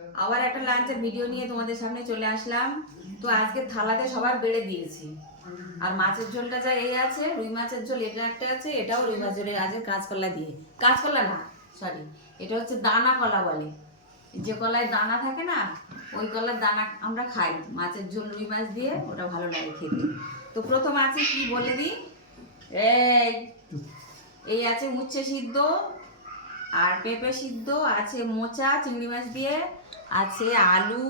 আবার একটা লাঞ্চের ভিডিও নিয়ে তোমাদের সামনে চলে আসলাম। তো আজকে থালাতে সবার বেড়ে দিয়েছি। আর মাছের ঝোলটা যা এই আছে, রুই মাছের ঝোল এটা একটা আছে, এটাও রুই মাছের আছে কাঁচকলা দিয়ে। কাঁচকলা না, সরি, এটা হচ্ছে দানা কলা বলে। যে কলায় দানা থাকে না, ওই কলার দানা আমরা খাই। মাছের ঝোল রুই মাছ দিয়ে, ওটা ভালো লাগে খেতে। তো প্রথম আছে কি বলে দিই, এই এই আছে উচ্ছে সিদ্ধ আর পেঁপে সিদ্ধ, আছে মোচা চিংড়ি মাছ দিয়ে, আছে আলু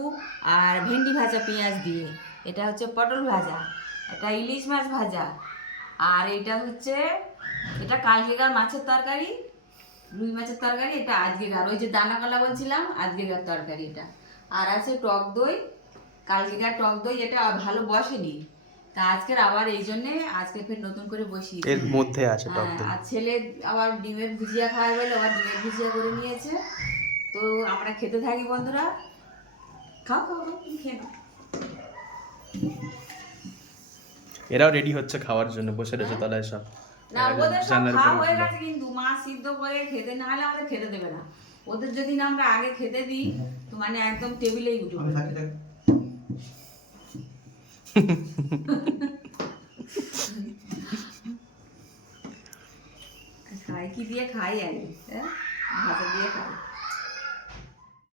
আর ভেন্ডি ভাজা পেঁয়াজ দিয়ে, এটা হচ্ছে পটল ভাজা, এটা ইলিশ মাছ ভাজা, আর এটা হচ্ছে এটা কালকেকার মাছের তরকারি, রুই মাছের তরকারি, এটা আজকেকার ওই যে দানা কলা বলছিলাম আজকেকার তরকারি এটা। আর আছে টক দই, কালকেকার টক দই, এটা ভালো বসেনি, তা আজকের আবার এই জন্যে আজকে ফের নতুন করে বসিয়েছি। এর মধ্যে আছে টক হ্যাঁ, দই। আর ছেলে আবার ডিমের ভুজিয়া খাওয়ার বলে আবার ডিমের ভুজিয়া করে নিয়েছে। তো আমরা খেতে থাকি বন্ধুরা। খাও খাও খাও, তুমি খেয়ে নাও। এরাও রেডি হচ্ছে খাওয়ার জন্য, বসে রয়েছে তলায় সব। না, ওদের সব খাওয়া হয়ে গেছে, কিন্তু মাছ সিদ্ধ করে খেতে না হলে আমাদের খেতে দেবে না। ওদের যদি না আমরা আগে খেতে দিই, তো মানে একদম টেবিলেই উঠে পড়বে। খাই কি দিয়ে খাই আগে, হ্যাঁ, ভাজা দিয়ে খাই।